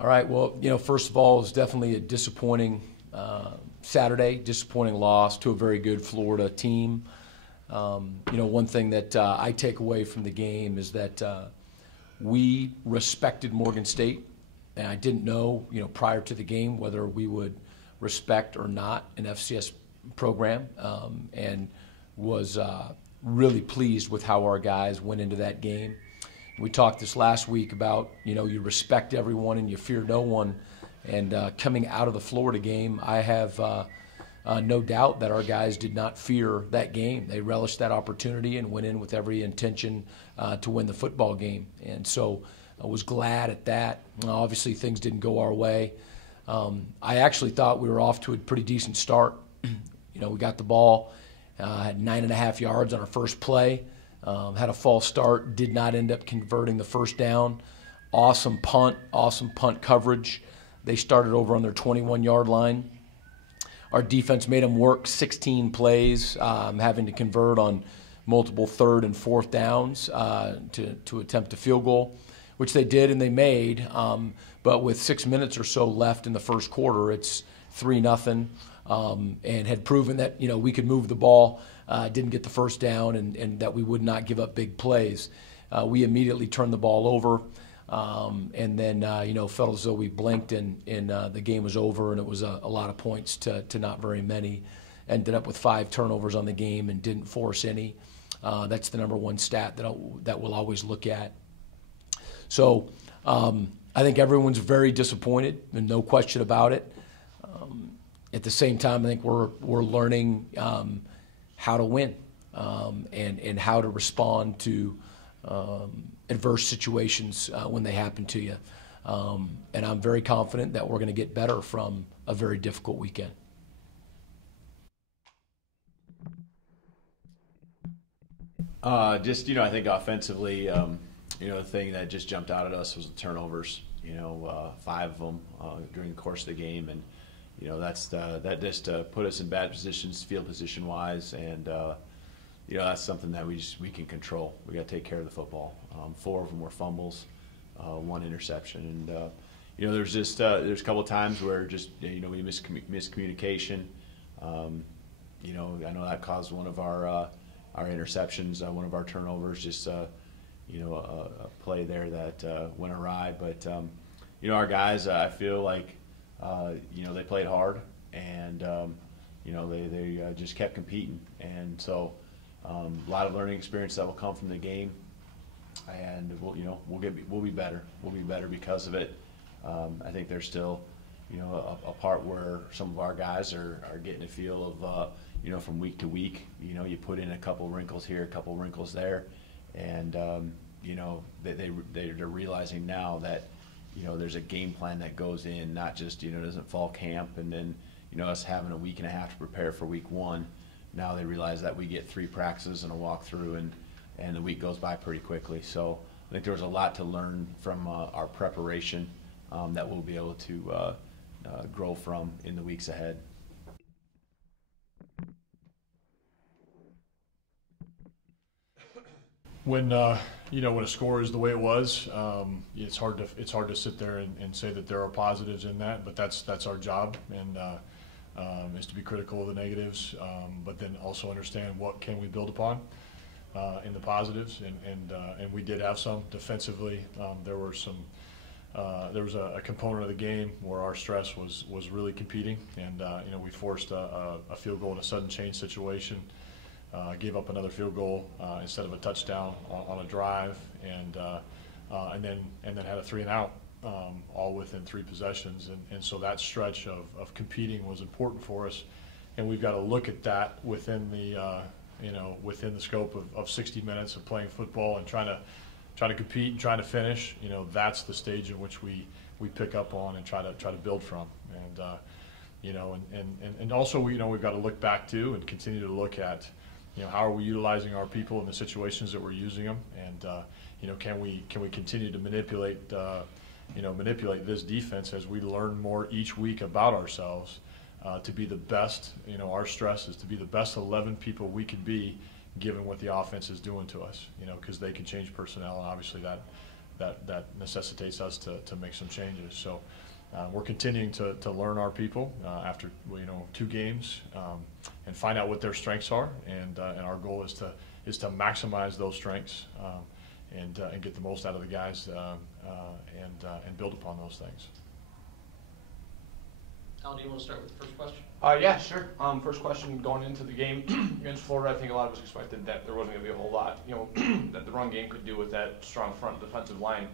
All right. Well, first of all, it was definitely a disappointing Saturday, disappointing loss to a very good Florida team. One thing that I take away from the game is that we respected Morgan State, and I didn't know, prior to the game whether we would respect or not an FCS program, and was really pleased with how our guys went into that game. We talked this last week about, you respect everyone and you fear no one. And coming out of the Florida game, I have no doubt that our guys did not fear that game. They relished that opportunity and went in with every intention to win the football game. And so I was glad at that. Obviously, things didn't go our way. I actually thought we were off to a pretty decent start. We got the ball, had 9.5 yards on our first play. Had a false start, did not end up converting the first down. Awesome punt coverage. They started over on their 21-yard line. Our defense made them work 16 plays, having to convert on multiple third and fourth downs to attempt a field goal, which they did and they made. But with 6 minutes or so left in the first quarter, it's 3-0, and had proven that we could move the ball. Didn't get the first down, and that we would not give up big plays. We immediately turned the ball over, and then felt as though we blinked and the game was over, and it was a lot of points to not very many. Ended up with 5 turnovers on the game and didn't force any. That's the number one stat that we'll always look at. So I think everyone's very disappointed, and no question about it. At the same time, I think we're learning how to win and how to respond to adverse situations when they happen to you. And I'm very confident that we're going to get better from a very difficult weekend. I think offensively, the thing that just jumped out at us was the turnovers. 5 of them during the course of the game, and that just put us in bad positions, field position wise, and that's something that we can control. We got to take care of the football. 4 of them were fumbles, 1 interception, and there's a couple of times where we miscommunication. I know that caused one of our interceptions, one of our turnovers, a play there that went awry. But our guys, I feel like they played hard, and they just kept competing, and so a lot of learning experience that will come from the game, and we'll be better. We'll be better because of it. I think there's still a part where some of our guys are getting a feel of from week to week. You put in a couple wrinkles here, a couple wrinkles there, and they're realizing now that there's a game plan that goes in, not just doesn't fall camp and then us having a week and a half to prepare for week 1. Now they realize that we get 3 practices and a walkthrough, and the week goes by pretty quickly. So I think there was a lot to learn from our preparation that we'll be able to grow from in the weeks ahead. When when a score is the way it was, it's hard to sit there and say that there are positives in that, but that's our job, and is to be critical of the negatives, but then also understand what can we build upon in the positives, and we did have some defensively. There was a component of the game where our stress was really competing, and we forced a field goal in a sudden change situation. Gave up another field goal instead of a touchdown on a drive, and then had a 3-and-out, all within 3 possessions, and so that stretch of competing was important for us, and we've got to look at that within the within the scope of 60 minutes of playing football and trying to compete and trying to finish. That's the stage in which we pick up on and try to build from, and also we've got to look back to and continue to look at. How are we utilizing our people in the situations that we're using them, and can we continue to manipulate this defense as we learn more each week about ourselves to be the best. Our stress is to be the best 11 people we can be, given what the offense is doing to us. Because they can change personnel, and obviously that necessitates us to make some changes. So we're continuing to learn our people after 2 games and find out what their strengths are, and our goal is to maximize those strengths and get the most out of the guys and build upon those things. Alan, do you want to start with the first question? Yeah, sure. First question, going into the game against Florida, I think a lot of us expected that there wasn't going to be a whole lot, that the run game could do with that strong front defensive line.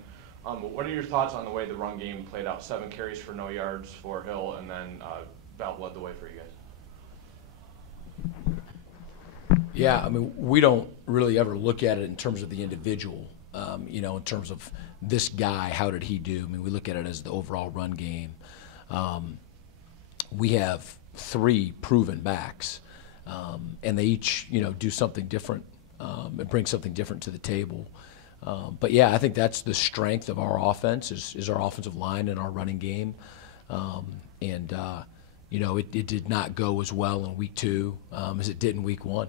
But what are your thoughts on the way the run game played out? 7 carries for no yards for Hill, and then Bell led the way for you guys. Yeah, I mean, we don't really ever look at it in terms of the individual, in terms of this guy, how did he do? I mean, we look at it as the overall run game. We have 3 proven backs, and they each, do something different and bring something different to the table. But, yeah, I think that's the strength of our offense is our offensive line and our running game. It did not go as well in week 2 as it did in week 1.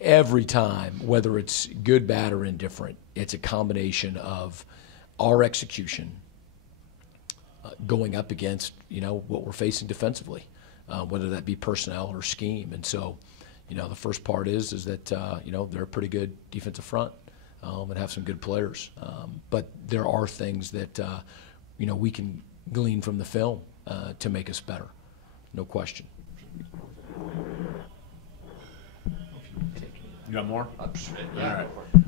Every time, whether it's good, bad, or indifferent, it's a combination of our execution going up against, what we're facing defensively, whether that be personnel or scheme. And so, the first part is that, they're a pretty good defensive front and have some good players. But there are things that, we can glean from the film to make us better. No question. You got more? Yeah.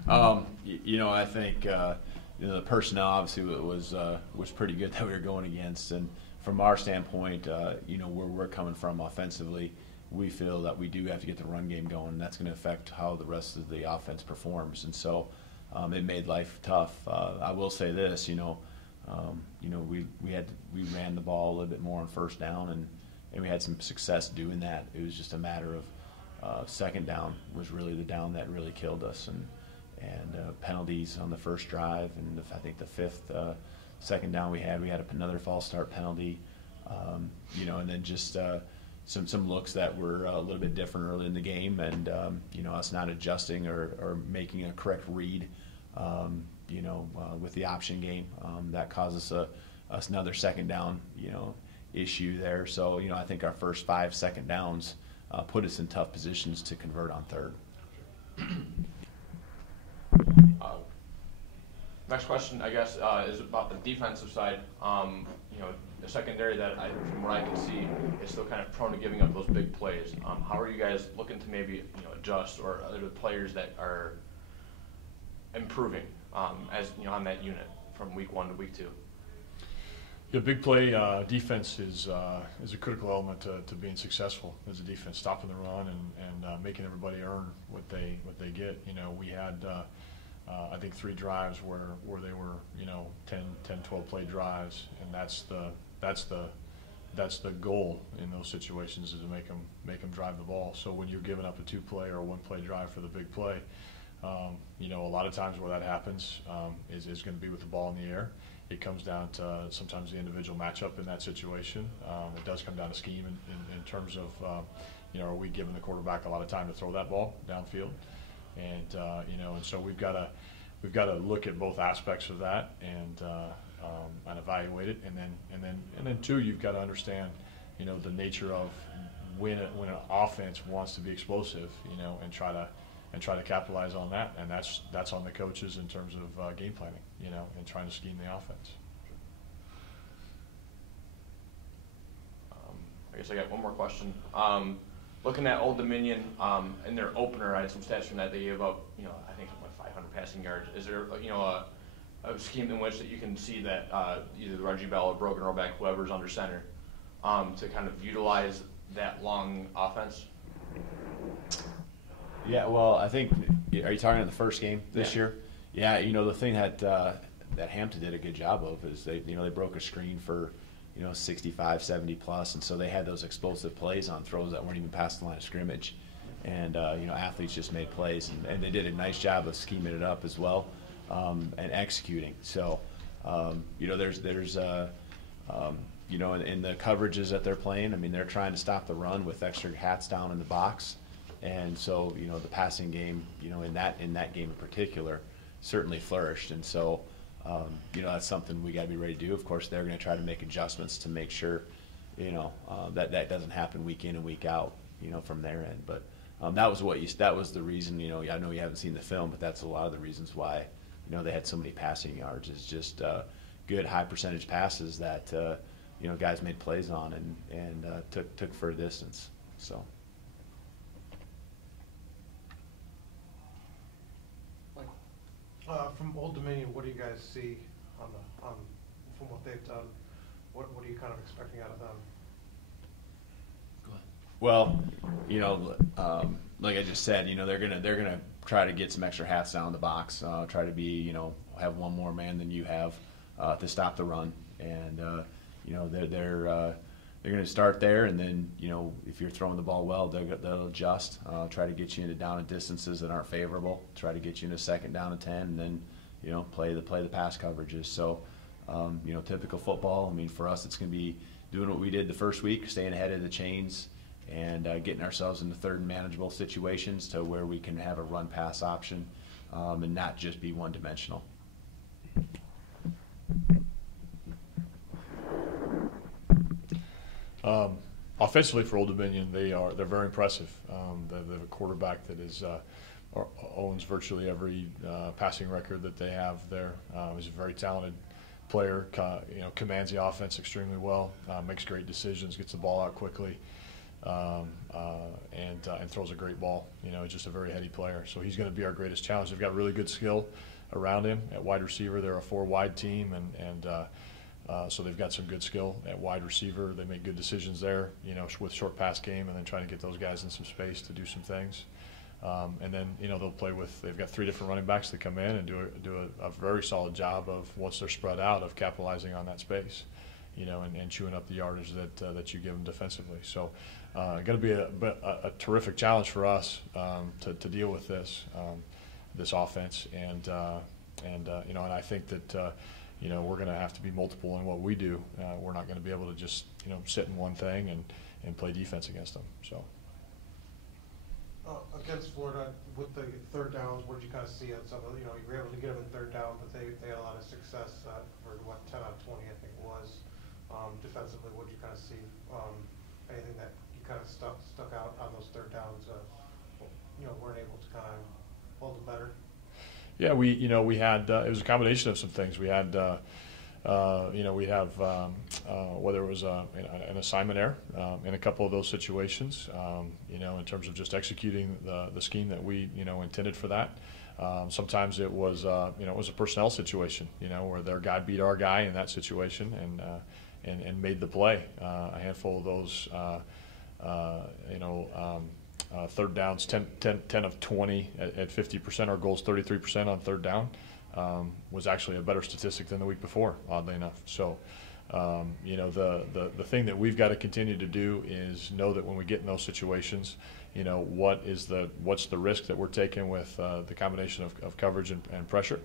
All right. I think the personnel obviously was pretty good that we were going against, and from our standpoint, where we're coming from offensively, we feel that we do have to get the run game going, and that's going to affect how the rest of the offense performs. And so it made life tough. I will say this, we ran the ball a little bit more on first down, and we had some success doing that. It was just a matter of second down was really the down that really killed us, and penalties on the first drive, and I think the 5th second down we had another false start penalty, and then just some looks that were a little bit different early in the game, and us not adjusting or making a correct read, with the option game, that caused us another second down, issue there. So I think our first 5 second downs put us in tough positions to convert on third. Next question, I guess, is about the defensive side. The secondary that, from what I can see, is still kind of prone to giving up those big plays. How are you guys looking to maybe adjust, or are there players that are improving as on that unit from week 1 to week 2? Yeah, big play defense is a critical element to being successful as a defense, stopping the run and making everybody earn what they get. We had I think 3 drives where they were 10, 12 play drives, and that's the goal in those situations, is to make them drive the ball. So when you're giving up a 2-play or a 1-play drive for the big play, a lot of times where that happens is going to be with the ball in the air. It comes down to sometimes the individual matchup in that situation. It does come down to scheme in terms of, are we giving the quarterback a lot of time to throw that ball downfield? And and so we've got to look at both aspects of that and evaluate it, and then too, you've got to understand, the nature of when an offense wants to be explosive, and try to capitalize on that, and that's on the coaches in terms of game planning, and trying to scheme the offense. I guess I got one more question. Looking at Old Dominion, in their opener, I had some stats from that. They gave up, I think something like 500 passing yards. Is there, a scheme in which that you can see that either Reggie Bell or Brogan Roback, whoever's under center, to kind of utilize that long offense? Yeah, well, I think, are you talking about the first game this year? Yeah, the thing that Hampton did a good job of is they broke a screen for 65, 70 plus, and so they had those explosive plays on throws that weren't even past the line of scrimmage, and athletes just made plays, and they did a nice job of scheming it up as well, and executing. So there's in the coverages that they're playing, I mean, they're trying to stop the run with extra hats down in the box, and so the passing game, in that game in particular, certainly flourished. And so, that's something we got to be ready to do. Of course, they're going to try to make adjustments to make sure, that doesn't happen week in and week out, from their end. But that was the reason. I know you haven't seen the film, but that's a lot of the reasons why, they had so many passing yards. Is just good high percentage passes that guys made plays on and took for a distance. So. From Old Dominion, what do you guys see from what they've done? What are you kind of expecting out of them? Go ahead. Well, like I just said, they're gonna try to get some extra hats down in the box. Try to be, have one more man than you have to stop the run, and they're going to start there, and then if you're throwing the ball well, they'll adjust, try to get you into down and distances that aren't favorable, try to get you into second down and 10, and then play the pass coverages. So typical football. I mean, for us, it's going to be doing what we did the first week, staying ahead of the chains, and getting ourselves into third and manageable situations to where we can have a run pass option and not just be one dimensional. Offensively for Old Dominion, they're very impressive. They have a quarterback that owns virtually every passing record that they have there. He's a very talented player. Commands the offense extremely well. Makes great decisions. Gets the ball out quickly, and throws a great ball. Just a very heady player. So he's going to be our greatest challenge. They've got really good skill around him at wide receiver. They're a 4-wide team, and so they've got some good skill at wide receiver. They make good decisions there, with short pass game, and then trying to get those guys in some space to do some things. And then, they'll play with. They've got 3 different running backs that come in and do a very solid job of, once they're spread out, of capitalizing on that space, and chewing up the yardage that you give them defensively. So, going to be a terrific challenge for us to deal with this offense, and I think that. We're going to have to be multiple in what we do. We're not going to be able to just, sit in one thing and play defense against them. So. Against Florida, with the third downs, what did you kind of see on some of you were able to get them in third down, but they had a lot of success for 10 out of 20, I think it was. Defensively, what did you kind of see? Anything that you kind of stuck out on those third downs, weren't able to kind of hold them better? Yeah, we had it was a combination of some things. We had we have whether it was an assignment error in a couple of those situations, in terms of just executing the scheme that we intended for that. Sometimes it was it was a personnel situation, where their guy beat our guy in that situation and made the play. A handful of those third downs, 10 of 20 at 50%. Our goal is 33% on third down. Was actually a better statistic than the week before, oddly enough. So, the thing that we've got to continue to do is know that when we get in those situations, what's the risk that we're taking with the combination of coverage and pressure,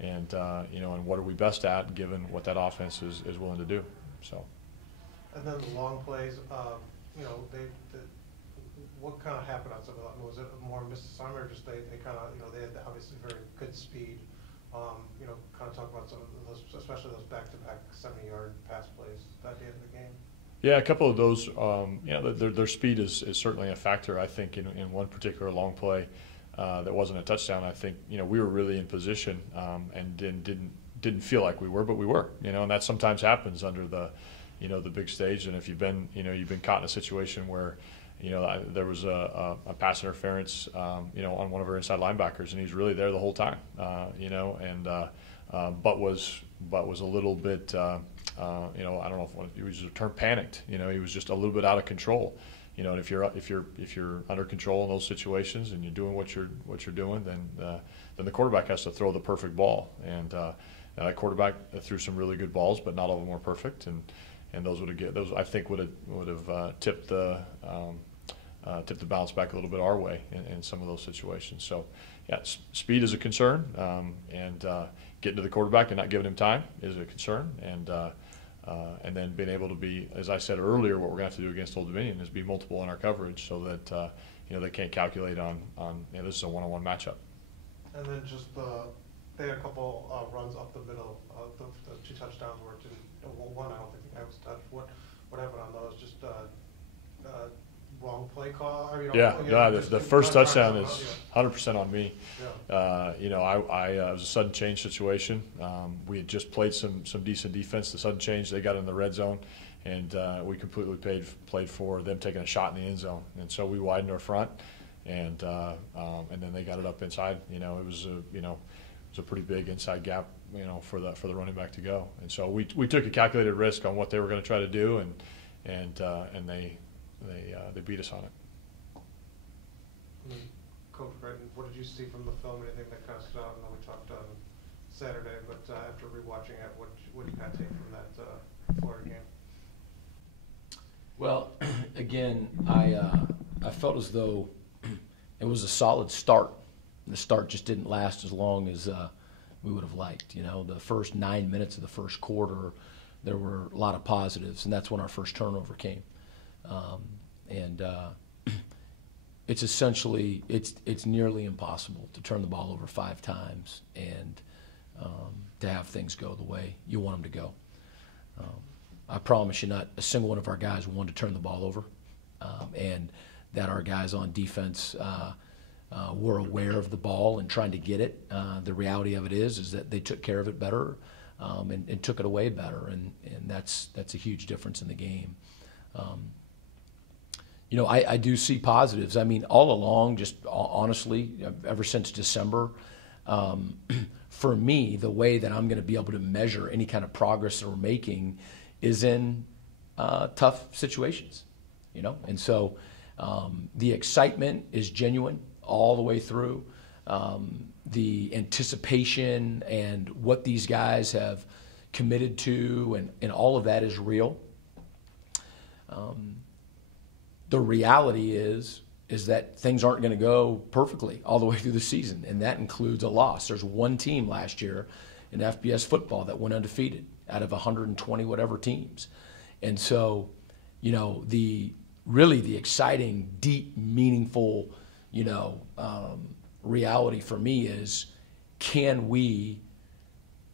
and and what are we best at given what that offense is willing to do. So. And then the long plays, what kind of happened on some of them? Was it more missed assignment, or just they kind of, they had obviously very good speed? Kind of talk about some of those, especially those back-to-back 70-yard pass plays at the end of the game. Yeah, a couple of those, their speed is certainly a factor. I think in one particular long play that wasn't a touchdown, I think, we were really in position and didn't feel like we were, but we were, and that sometimes happens under the big stage. And if you've been caught in a situation where, there was a pass interference, on one of our inside linebackers, and he's really there the whole time, but was a little bit, I don't know if he was term panicked. He was just a little bit out of control. And if you're under control in those situations and you're doing what you're doing, then the quarterback has to throw the perfect ball. And that quarterback threw some really good balls, but not all of them were perfect. And those I think would have tipped the balance back a little bit our way in some of those situations. So, yeah, speed is a concern, and getting to the quarterback and not giving him time is a concern, and then being able to be, as I said earlier, what we're going to have to do against Old Dominion is be multiple in our coverage so that they can't calculate on this is a one-on-one matchup. And then just they had a couple runs up the middle. The 2 touchdowns were to one. I don't think the guy was touched. What happened on those? Just wrong play call. I mean, The first touchdown is 100% on me. Yeah. It was a sudden change situation. We had just played some decent defense. The sudden change, they got in the red zone, and we completely played for them taking a shot in the end zone. And so we widened our front, and then they got it up inside. It was a pretty big inside gap, for the running back to go. And so we took a calculated risk on what they were going to try to do, and they beat us on it. Coach Britton, what did you see from the film? Anything that kind of stood out? I know we talked on Saturday, but after rewatching it, what did you kind of take from that Florida game? Well, again, I felt as though it was a solid start. The start just didn't last as long as we would have liked. The first 9 minutes of the first quarter, there were a lot of positives, and that's when our first turnover came. It's essentially it's nearly impossible to turn the ball over 5 times and to have things go the way you want them to go. I promise you, not a single one of our guys wanted to turn the ball over, and that our guys on defense were aware of the ball and trying to get it. The reality of it is that they took care of it better and took it away better, and that's a huge difference in the game. I do see positives. I mean, all along, just honestly, ever since December, for me, the way that I'm going to be able to measure any kind of progress that we're making is in tough situations, And so the excitement is genuine all the way through. The anticipation and what these guys have committed to and all of that is real. The reality is that things aren't going to go perfectly all the way through the season, and that includes a loss. There's one team last year in FBS football that went undefeated out of 120 whatever teams. And so, the exciting, deep, meaningful, reality for me is, can we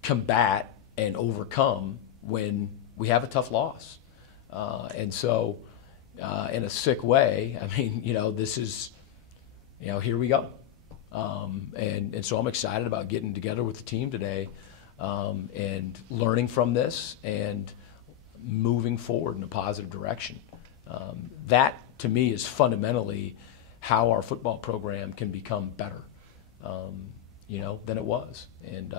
combat and overcome when we have a tough loss? And so, in a sick way, I mean, this is, here we go. And so I'm excited about getting together with the team today and learning from this and moving forward in a positive direction. That, to me, is fundamentally how our football program can become better, than it was. And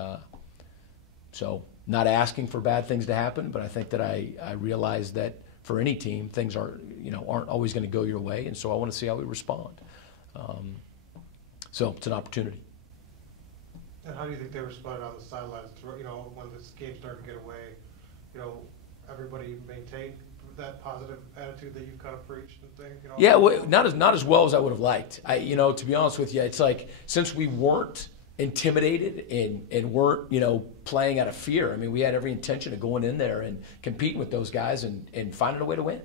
so not asking for bad things to happen, but I think that I realize that for any team, things aren't always going to go your way, and so I want to see how we respond. So it's an opportunity. And how do you think they responded on the sidelines? When this game started to get away, everybody maintained that positive attitude that you've kind of preached and things. Yeah, well, not as well as I would have liked. To be honest with you, it's like since we weren't intimidated and weren't playing out of fear. I mean, we had every intention of going in there and competing with those guys and finding a way to win.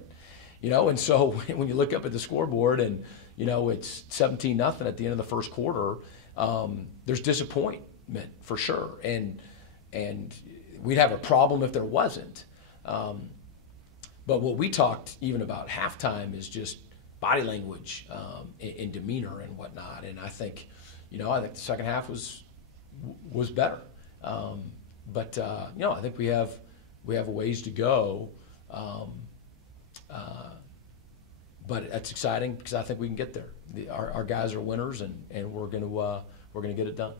And so when you look up at the scoreboard and it's 17-0 at the end of the first quarter, there's disappointment for sure, and we'd have a problem if there wasn't. But what we talked even about halftime is just body language and demeanor and whatnot. And I think the second half was better. But I think we have a ways to go. But that's exciting because I think we can get there. Our guys are winners, and we're going to get it done.